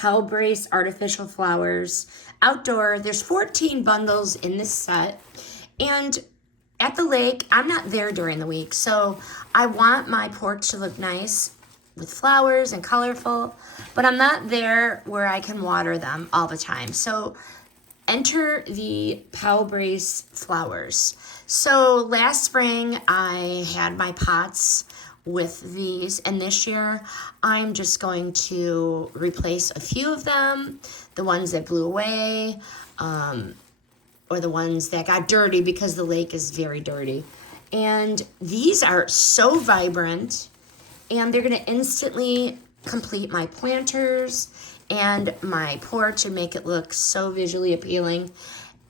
Powbrace artificial flowers outdoor. There's 14 bundles in this set. And at the lake, I'm not there during the week, so I want my porch to look nice with flowers and colorful, but I'm not there where I can water them all the time. So enter the Powbrace flowers. So last spring I had my pots with these, and this year I'm just going to replace a few of them, the ones that blew away, or the ones that got dirty because the lake is very dirty. And these are so vibrant, and they're gonna instantly complete my planters and my porch and make it look so visually appealing.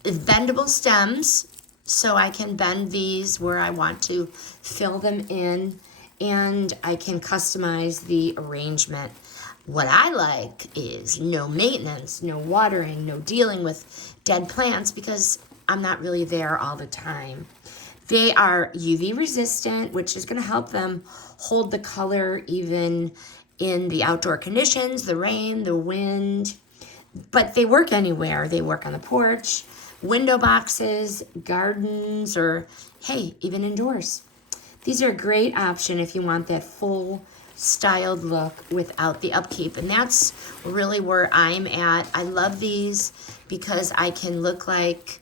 Bendable stems, so I can bend these where I want to fill them in, and I can customize the arrangement. What I like is no maintenance, no watering, no dealing with dead plants because I'm not really there all the time. They are UV resistant, which is going to help them hold the color even in the outdoor conditions, the rain, the wind. But they work anywhere. They work on the porch, window boxes, gardens, or hey, even indoors. These are a great option if you want that full styled look without the upkeep, and that's really where I'm at. I love these because I can look like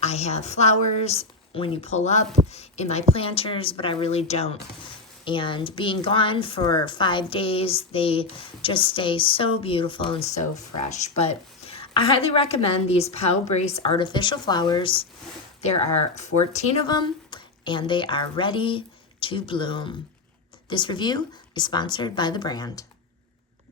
I have flowers when you pull up in my planters, but I really don't. And being gone for 5 days, they just stay so beautiful and so fresh. But I highly recommend these Powbrace artificial flowers. There are 14 of them, and they are ready to bloom. This review is sponsored by the brand.